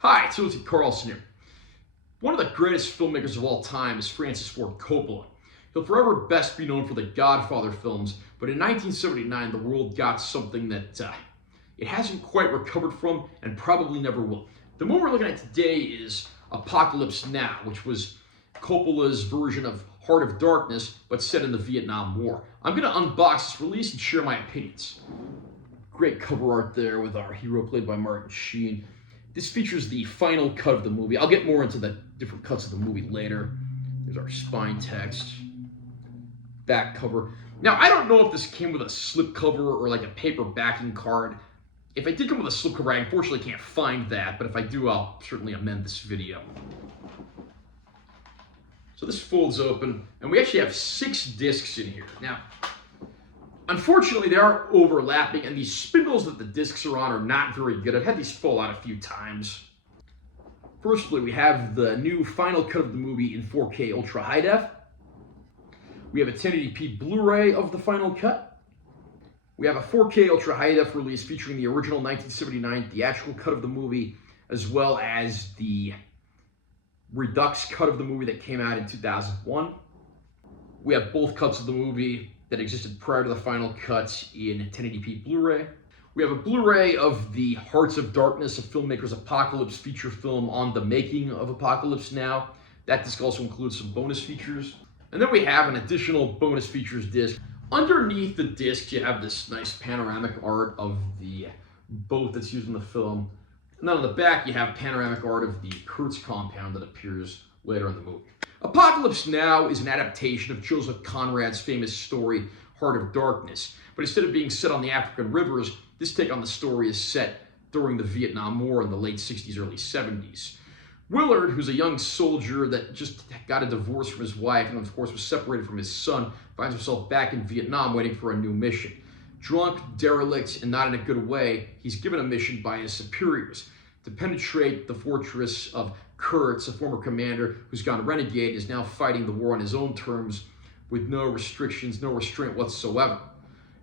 Hi, it's Timothy Carlson here. One of the greatest filmmakers of all time is Francis Ford Coppola. He'll forever best be known for the Godfather films, but in 1979 the world got something that it hasn't quite recovered from and probably never will. The movie we're looking at today is Apocalypse Now, which was Coppola's version of Heart of Darkness, but set in the Vietnam War. I'm going to unbox this release and share my opinions. Great cover art there with our hero played by Martin Sheen. This features the final cut of the movie. I'll get more into the different cuts of the movie later. There's our spine text, back cover. Now, I don't know if this came with a slipcover or like a paper backing card. If it did come with a slipcover, I unfortunately can't find that, but if I do, I'll certainly amend this video. So this folds open, and we actually have 6 discs in here. Now, unfortunately, they are overlapping, and these spindles that the discs are on are not very good. I've had these fall out a few times. Firstly, we have the new final cut of the movie in 4K Ultra High Def. We have a 1080p Blu-ray of the final cut. We have a 4K Ultra High Def release featuring the original 1979 theatrical cut of the movie, as well as the Redux cut of the movie that came out in 2001. We have both cuts of the movie that existed prior to the final cut in 1080p Blu-ray. We have a Blu-ray of the Hearts of Darkness, a filmmaker's apocalypse feature film on the making of Apocalypse Now. That disc also includes some bonus features. And then we have an additional bonus features disc. Underneath the disc, you have this nice panoramic art of the boat that's used in the film. And then on the back, you have panoramic art of the Kurtz compound that appears later in the movie. Apocalypse Now is an adaptation of Joseph Conrad's famous story, Heart of Darkness. But instead of being set on the African rivers, this take on the story is set during the Vietnam War in the late 60s, early 70s. Willard, who's a young soldier that just got a divorce from his wife and of course was separated from his son, finds himself back in Vietnam waiting for a new mission. Drunk, derelict, and not in a good way, he's given a mission by his superiors to penetrate the fortress of Kurtz, a former commander who's gone renegade, is now fighting the war on his own terms with no restrictions, no restraint whatsoever.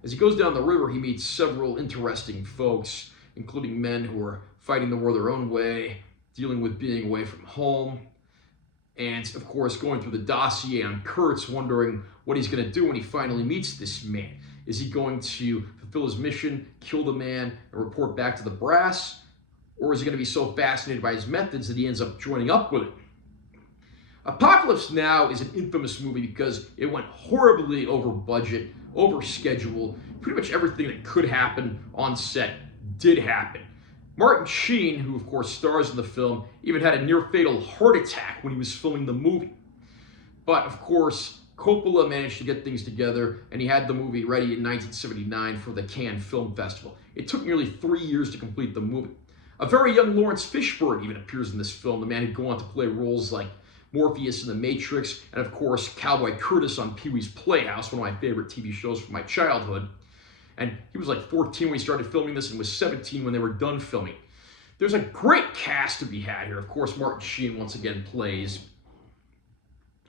As he goes down the river, he meets several interesting folks, including men who are fighting the war their own way, dealing with being away from home, and of course going through the dossier on Kurtz, wondering what he's going to do when he finally meets this man. Is he going to fulfill his mission, kill the man, and report back to the brass? Or is he going to be so fascinated by his methods that he ends up joining up with it? Apocalypse Now is an infamous movie because it went horribly over budget, over schedule. Pretty much everything that could happen on set did happen. Martin Sheen, who of course stars in the film, even had a near-fatal heart attack when he was filming the movie. But of course, Coppola managed to get things together, and he had the movie ready in 1979 for the Cannes Film Festival. It took nearly 3 years to complete the movie. A very young Lawrence Fishburne even appears in this film, the man who'd go on to play roles like Morpheus in The Matrix, and of course Cowboy Curtis on Pee-wee's Playhouse, one of my favorite TV shows from my childhood. And he was like 14 when he started filming this and was 17 when they were done filming. There's a great cast to be had here. Of course, Martin Sheen once again plays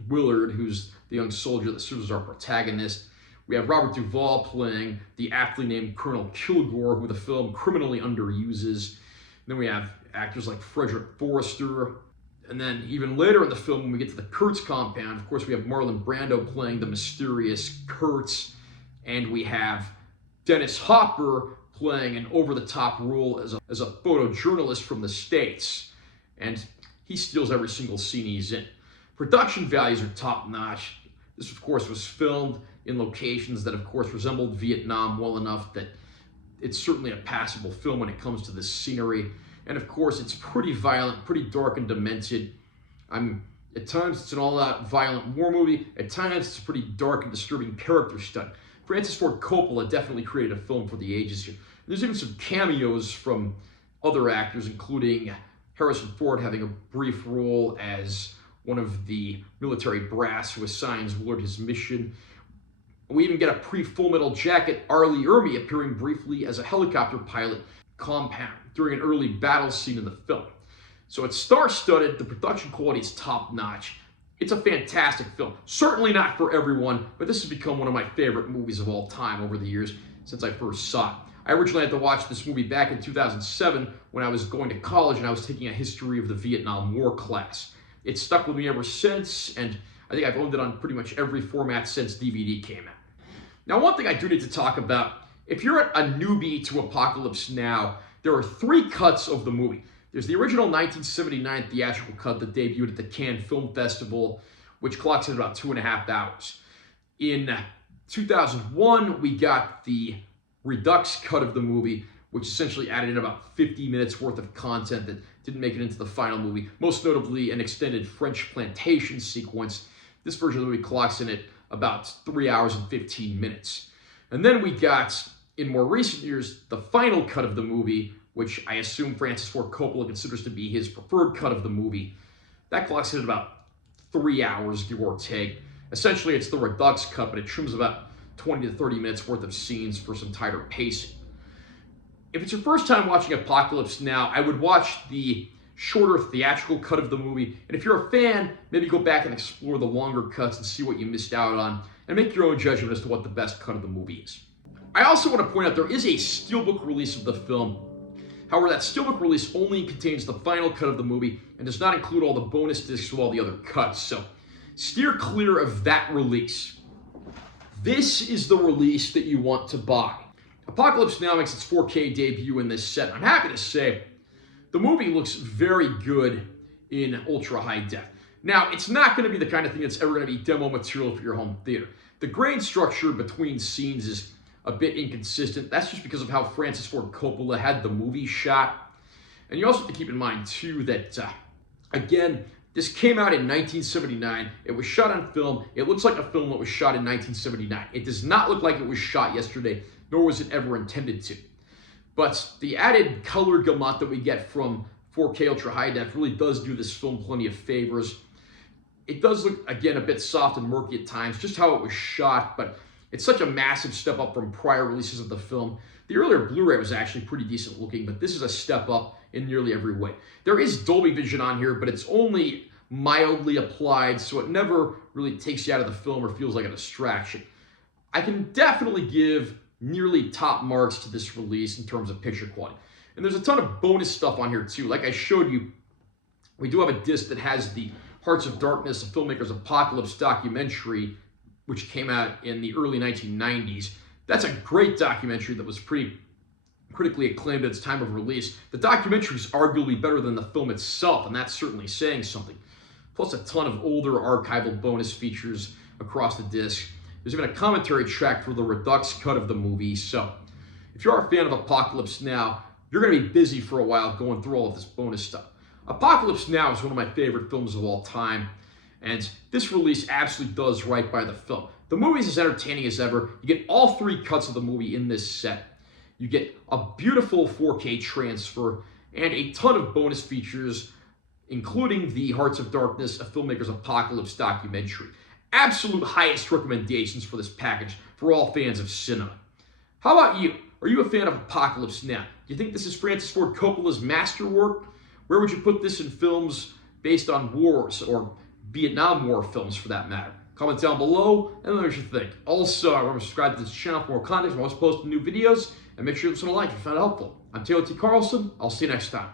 Willard, who's the young soldier that serves as our protagonist. We have Robert Duvall playing the aptly named Colonel Kilgore, who the film criminally underuses. And then we have actors like Frederick Forrester. And then even later in the film, when we get to the Kurtz compound, of course, we have Marlon Brando playing the mysterious Kurtz. And we have Dennis Hopper playing an over-the-top role as a photojournalist from the States. And he steals every single scene he's in. Production values are top-notch. This, of course, was filmed in locations that, of course, resembled Vietnam well enough that it's certainly a passable film when it comes to the scenery. And, of course, it's pretty violent, pretty dark and demented. At times, it's an all-out violent war movie. At times, it's a pretty dark and disturbing character study. Francis Ford Coppola definitely created a film for the ages here. There's even some cameos from other actors, including Harrison Ford having a brief role as one of the military brass who assigns Willard his mission. We even get a pre-Full Metal Jacket R. Lee Ermey appearing briefly as a helicopter pilot compound during an early battle scene in the film. So it's star-studded, the production quality is top-notch. It's a fantastic film. Certainly not for everyone, but this has become one of my favorite movies of all time over the years since I first saw it. I originally had to watch this movie back in 2007 when I was going to college and I was taking a history of the Vietnam War class. It's stuck with me ever since, and I think I've owned it on pretty much every format since DVD came out. Now, one thing I do need to talk about, if you're a newbie to Apocalypse Now, there are 3 cuts of the movie. There's the original 1979 theatrical cut that debuted at the Cannes Film Festival, which clocks in about 2.5 hours. In 2001, we got the Redux cut of the movie, which essentially added in about 50 minutes worth of content that didn't make it into the final movie, most notably an extended French plantation sequence. This version of the movie clocks in at about 3 hours and 15 minutes. And then we got, in more recent years, the final cut of the movie, which I assume Francis Ford Coppola considers to be his preferred cut of the movie. That clocks in at about 3 hours, give or take. Essentially, it's the Redux cut, but it trims about 20 to 30 minutes worth of scenes for some tighter pacing. If it's your first time watching Apocalypse Now, I would watch the shorter theatrical cut of the movie. And if you're a fan, maybe go back and explore the longer cuts and see what you missed out on, and make your own judgment as to what the best cut of the movie is. I also want to point out there is a steelbook release of the film. However, that steelbook release only contains the final cut of the movie and does not include all the bonus discs of all the other cuts. So steer clear of that release. This is the release that you want to buy. Apocalypse Now makes its 4K debut in this set. I'm happy to say the movie looks very good in ultra high def. Now, it's not going to be the kind of thing that's ever going to be demo material for your home theater. The grain structure between scenes is a bit inconsistent. That's just because of how Francis Ford Coppola had the movie shot. And you also have to keep in mind, too, that, again, this came out in 1979. It was shot on film. It looks like a film that was shot in 1979. It does not look like it was shot yesterday, nor was it ever intended to. But the added color gamut that we get from 4K Ultra High Def really does do this film plenty of favors. It does look, again, a bit soft and murky at times, just how it was shot, but it's such a massive step up from prior releases of the film. The earlier Blu-ray was actually pretty decent looking, but this is a step up in nearly every way. There is Dolby Vision on here, but it's only mildly applied, so it never really takes you out of the film or feels like a distraction. I can definitely give nearly top marks to this release in terms of picture quality. And there's a ton of bonus stuff on here too. Like I showed you, we do have a disc that has the Hearts of Darkness, a filmmaker's Apocalypse documentary, which came out in the early 1990s. That's a great documentary that was pretty critically acclaimed at its time of release. The documentary is arguably better than the film itself, and that's certainly saying something. Plus a ton of older archival bonus features across the disc. There's even a commentary track for the Redux cut of the movie. So if you are a fan of Apocalypse Now, you're going to be busy for a while going through all of this bonus stuff. Apocalypse Now is one of my favorite films of all time, and this release absolutely does right by the film. The movie is as entertaining as ever. You get all 3 cuts of the movie in this set. You get a beautiful 4K transfer and a ton of bonus features, including the Hearts of Darkness, a filmmaker's Apocalypse documentary. Absolute highest recommendations for this package for all fans of cinema. How about you? Are you a fan of Apocalypse Now? Do you think this is Francis Ford Coppola's masterwork? Where would you put this in films based on wars, or Vietnam War films for that matter? Comment down below and let me know what you think. Also, remember to subscribe to this channel for more content. I'm always posting new videos, and make sure you listen to like if you found it helpful. I'm Taylor T. Carlson. I'll see you next time.